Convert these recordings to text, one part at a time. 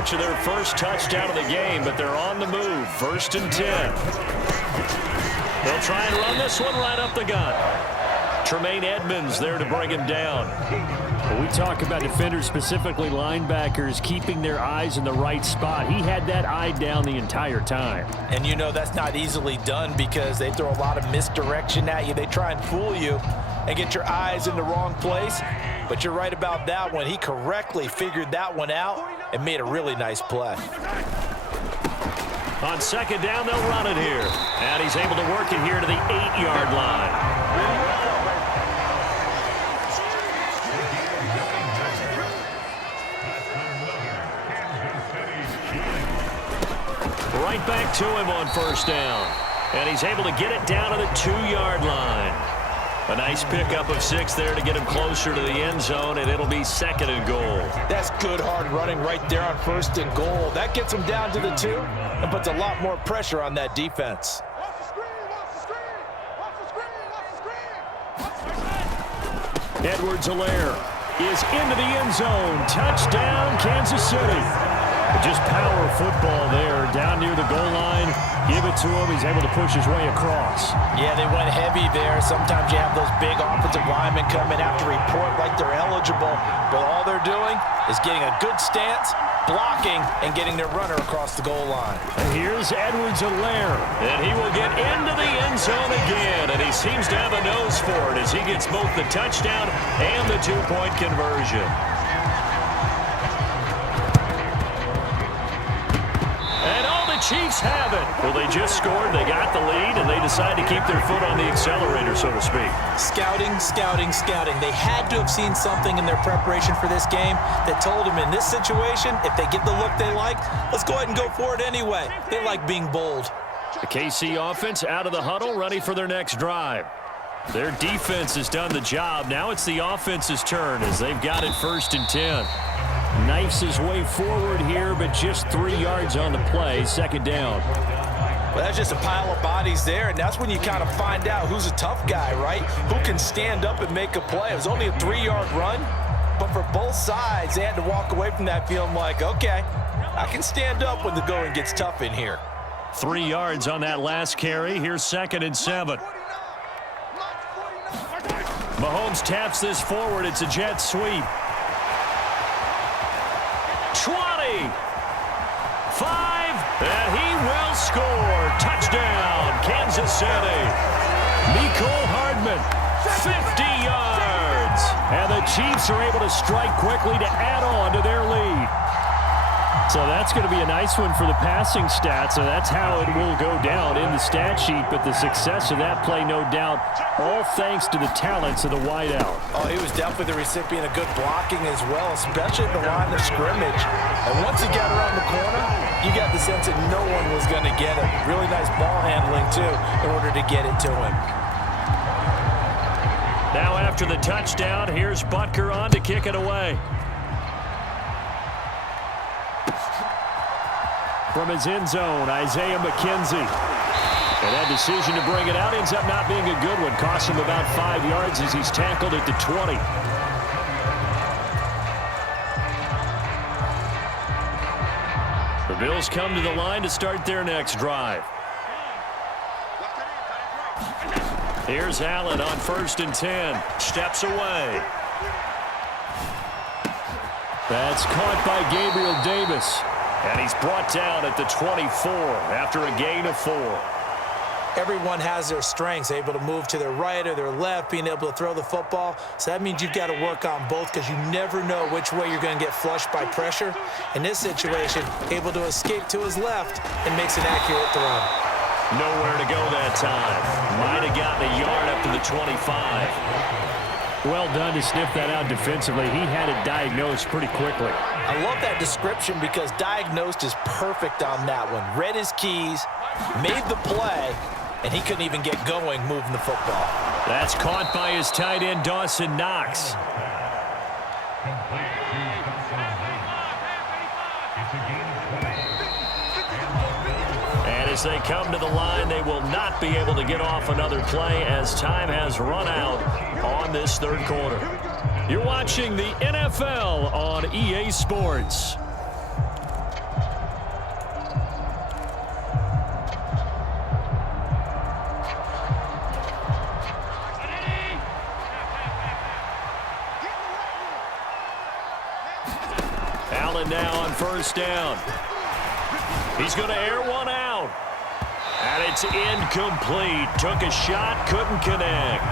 search of their first touchdown of the game, but they're on the move. 1st and 10. They'll try and run this one right up the gut. Tremaine Edmonds there to bring him down. When we talk about defenders, specifically linebackers, keeping their eyes in the right spot. He had that eye down the entire time. And you know that's not easily done because they throw a lot of misdirection at you. They try and fool you and get your eyes in the wrong place. But you're right about that one. He correctly figured that one out and made a really nice play. On 2nd down, they'll run it here. And he's able to work it here to the 8-yard line. Right back to him on 1st down. And he's able to get it down to the 2-yard line. A nice pickup of 6 there to get him closer to the end zone, and it'll be 2nd and goal. That's good hard running right there on 1st and goal. That gets him down to the 2 and puts a lot more pressure on that defense. Edwards-Helaire is into the end zone. Touchdown, Kansas City. Just power football there down near the goal line. Give it to him. He's able to push his way across. Yeah, they went heavy there. Sometimes you have those big offensive linemen come in after report like they're eligible. But all they're doing is getting a good stance, blocking, and getting their runner across the goal line. And here's Edwards-Helaire. And he will get into the end zone again. And he seems to have a nose for it as he gets both the touchdown and the 2-point conversion. Chiefs have it. Well, they just scored, they got the lead, and they decide to keep their foot on the accelerator, so to speak. Scouting, scouting, scouting. They had to have seen something in their preparation for this game that told them in this situation, if they get the look they like, let's go ahead and go for it anyway. They like being bold. The KC offense out of the huddle, ready for their next drive. Their defense has done the job. Now it's the offense's turn as they've got it 1st and 10. Knifes his way forward here, but just 3 yards on the play. 2nd down. Well, that's just a pile of bodies there, and that's when you kind of find out who's a tough guy, right? Who can stand up and make a play. It was only a 3-yard run, but for both sides, they had to walk away from that feeling like, okay, I can stand up when the going gets tough in here. 3 yards on that last carry. Here's 2nd and 7. Mahomes taps this forward. It's a jet sweep. 20, 5, and he will score. Touchdown, Kansas City. Mecole Hardman, 50 yards. And the Chiefs are able to strike quickly to add on to their lead. So that's going to be a nice one for the passing stats, so that's how it will go down in the stat sheet. But the success of that play, no doubt, all thanks to the talents of the wideout. Oh, he was definitely the recipient of good blocking as well, especially at the line of scrimmage. And once he got around the corner, you got the sense that no one was going to get him. Really nice ball handling, too, in order to get it to him. Now after the touchdown, here's Butker on to kick it away. From his end zone, Isaiah McKenzie. And that decision to bring it out ends up not being a good one. Costs him about 5 yards as he's tackled at the 20. The Bills come to the line to start their next drive. Here's Allen on 1st and 10. Steps away. That's caught by Gabriel Davis. And he's brought down at the 24 after a gain of 4. Everyone has their strengths, able to move to their right or their left, being able to throw the football. So that means you've got to work on both because you never know which way you're going to get flushed by pressure. In this situation, able to escape to his left and makes an accurate throw. Nowhere to go that time. Might have gotten a yard up to the 25. Well done to sniff that out defensively. He had it diagnosed pretty quickly. I love that description because diagnosed is perfect on that one. Read his keys, made the play, and he couldn't even get going moving the football. That's caught by his tight end, Dawson Knox. And as they come to the line, they will not be able to get off another play as time has run out on this 3rd quarter. You're watching the NFL on EA Sports. on first down. He's going to air one out. And it's incomplete. Took a shot, couldn't connect.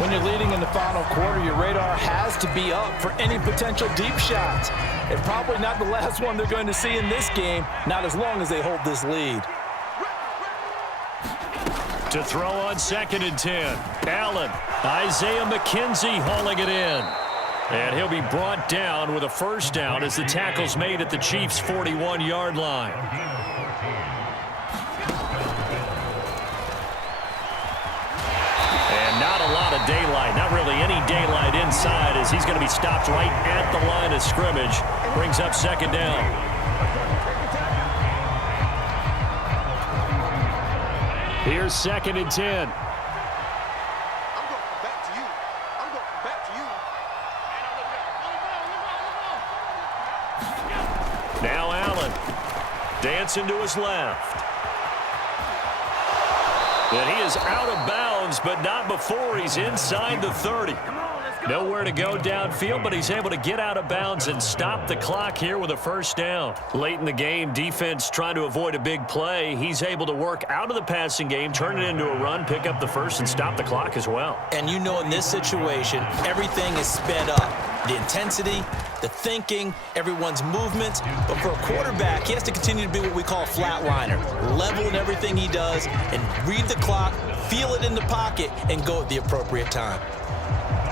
When you're leading in the final quarter, your radar has to be up for any potential deep shots. And probably not the last one they're going to see in this game, not as long as they hold this lead. To throw on 2nd and 10. Allen. Isaiah McKenzie hauling it in. And he'll be brought down with a first down as the tackle's made at the Chiefs' 41-yard line. And not a lot of daylight, not really any daylight inside as he's going to be stopped right at the line of scrimmage. Brings up 2nd down. Here's 2nd and 10. Now Allen dancing to his left. And he is out of bounds, but not before he's inside the 30. Nowhere to go downfield, but he's able to get out of bounds and stop the clock here with a first down. Late in the game, defense trying to avoid a big play. He's able to work out of the passing game, turn it into a run, pick up the first, and stop the clock as well. And you know in this situation, everything is sped up. The intensity, the thinking, everyone's movements. But for a quarterback, he has to continue to be what we call a flatliner. Level in everything he does and read the clock, feel it in the pocket, and go at the appropriate time.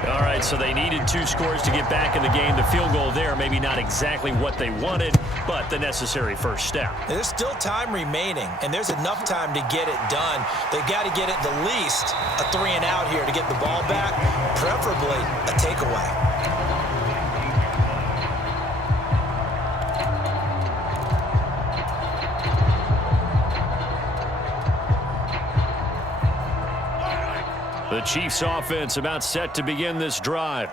All right, so they needed 2 scores to get back in the game. The field goal there, maybe not exactly what they wanted, but the necessary first step. There's still time remaining, and there's enough time to get it done. They've got to get at the least a 3 and out here to get the ball back, preferably a takeaway. The Chiefs offense about set to begin this drive.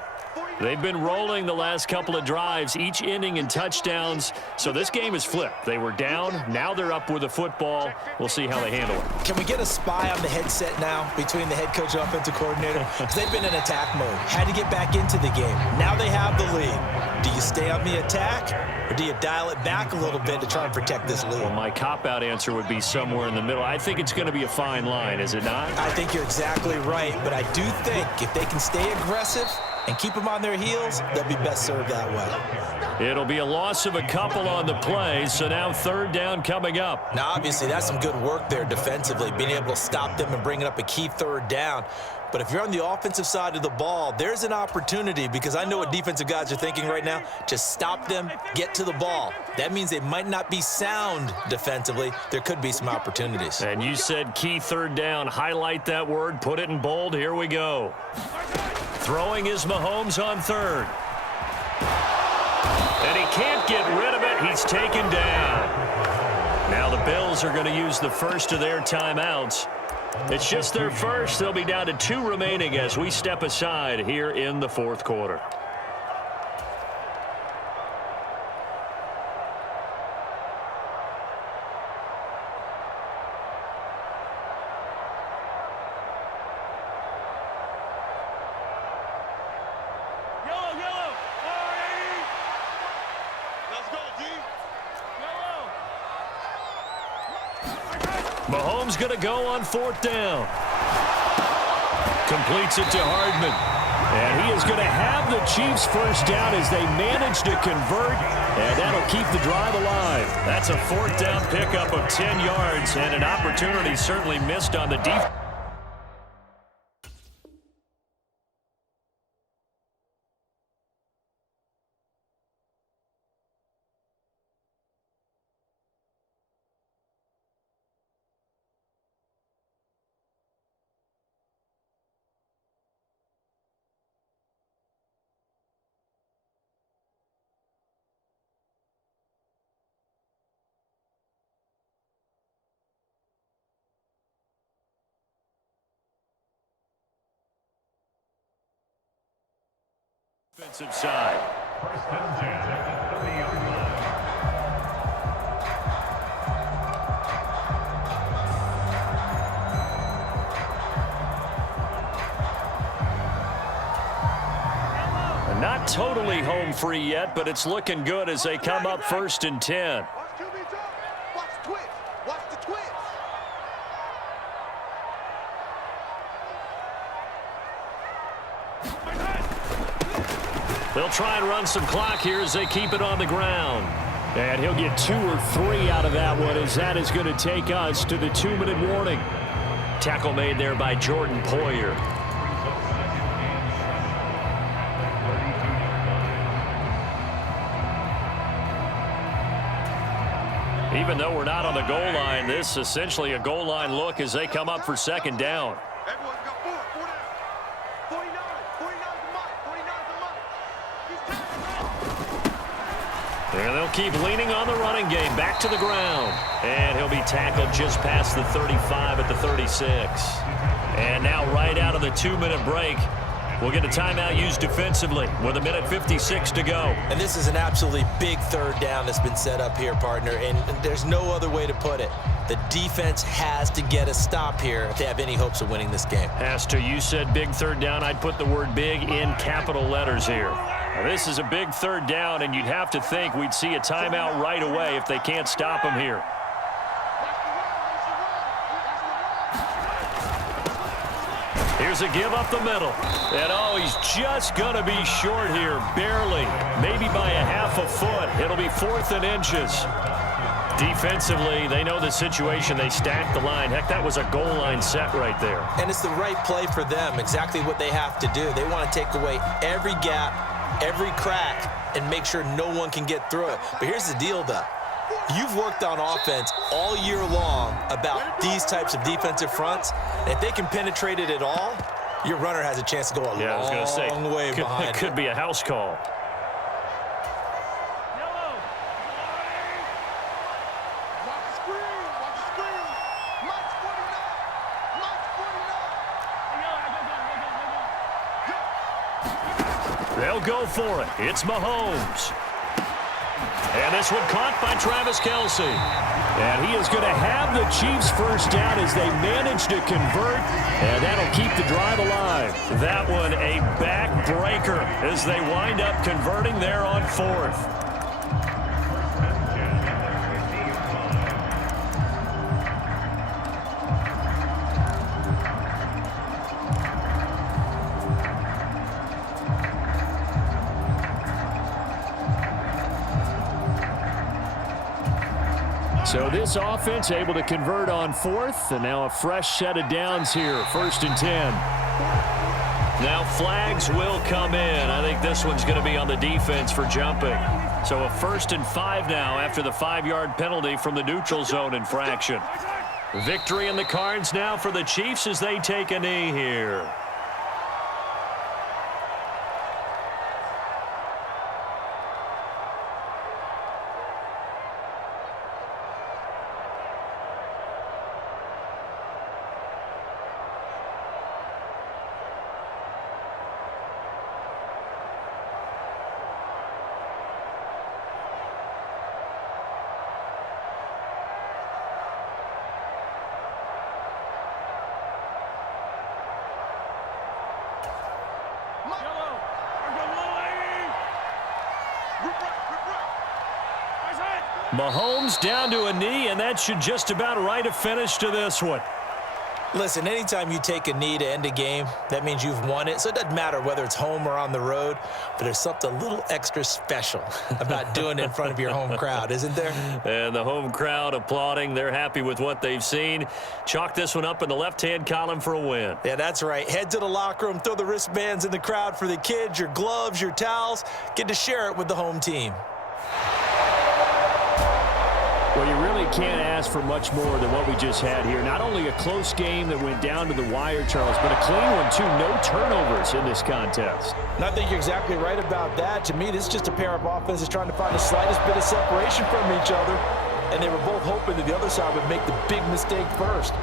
They've been rolling the last couple of drives, each inning in touchdowns. So this game is flipped. They were down. Now they're up with the football. We'll see how they handle it. Can we get a spy on the headset now between the head coach and offensive coordinator? Because they've been in attack mode. Had to get back into the game. Now they have the lead. Do you stay on the attack, or do you dial it back a little bit to try and protect this lead? Well, my cop-out answer would be somewhere in the middle. I think it's going to be a fine line, is it not? I think you're exactly right, but I do think if they can stay aggressive and keep them on their heels, they'll be best served that way. It'll be a loss of a couple on the play, so now 3rd down coming up. Now, obviously, that's some good work there defensively, being able to stop them and bringing up a key 3rd down. But if you're on the offensive side of the ball, there's an opportunity, because I know what defensive guys are thinking right now. Just stop them, get to the ball. That means they might not be sound defensively. There could be some opportunities. And you said key 3rd down. Highlight that word, put it in bold. Here we go. Throwing is Mahomes on 3rd. And he can't get rid of it. He's taken down. Now the Bills are going to use the first of their timeouts. It's just their first. They'll be down to 2 remaining as we step aside here in the 4th quarter. Mahomes going to go on 4th down. Completes it to Hardman. And he is going to have the Chiefs first down as they manage to convert, and that'll keep the drive alive. That's a 4th down pickup of 10 yards, and an opportunity certainly missed on the defense. Defensive side. And not Not totally home free yet, but it's looking good as they come up 1st and 10. They'll try and run some clock here as they keep it on the ground. And he'll get 2 or 3 out of that one, as that is going to take us to the 2-minute warning. Tackle made there by Jordan Poyer. Even though we're not on the goal line, this is essentially a goal line look as they come up for 2nd down. And they'll keep leaning on the running game. Back to the ground. And he'll be tackled just past the 35 at the 36. And now right out of the 2-minute break, we'll get a timeout used defensively with 1:56 to go. And this is an absolutely big 3rd down that's been set up here, partner. And there's no other way to put it. The defense has to get a stop here if they have any hopes of winning this game. Has to. You said big 3rd down. I'd put the word big in capital letters here. Now, this is a big 3rd down, and you'd have to think we'd see a timeout right away if they can't stop him here. Here's a give up the middle. And, oh, he's just going to be short here, barely. Maybe by a half a foot. It'll be 4th and inches. Defensively, they know the situation. They stacked the line. Heck, that was a goal line set right there. And it's the right play for them, exactly what they have to do. They want to take away every gap, every crack, and make sure no one can get through it. But here's the deal, though. You've worked on offense all year long about these types of defensive fronts. If they can penetrate it at all, your runner has a chance to go a long way behind. It could be a house call. They'll go for it. It's Mahomes. And this one caught by Travis Kelce. And he is going to have the Chiefs first down as they manage to convert. And that'll keep the drive alive. That one a backbreaker as they wind up converting there on 4th. So this offense able to convert on 4th, and now a fresh set of downs here, 1st and 10. Now flags will come in. I think this one's going to be on the defense for jumping. So a 1st and 5 now after the 5-yard penalty from the neutral zone infraction. Victory in the cards now for the Chiefs as they take a knee here. Mahomes down to a knee, and that should just about write a finish to this one. Listen, anytime you take a knee to end a game, that means you've won it. So it doesn't matter whether it's home or on the road, but there's something a little extra special about doing it in front of your home crowd, isn't there? And the home crowd applauding. They're happy with what they've seen. Chalk this one up in the left-hand column for a win. Yeah, that's right. Head to the locker room, throw the wristbands in the crowd for the kids, your gloves, your towels. Get to share it with the home team. Well, you really can't ask for much more than what we just had here. Not only a close game that went down to the wire, Charles, but a clean one, too. No turnovers in this contest. And I think you're exactly right about that. To me, this is just a pair of offenses trying to find the slightest bit of separation from each other, and they were both hoping that the other side would make the big mistake first.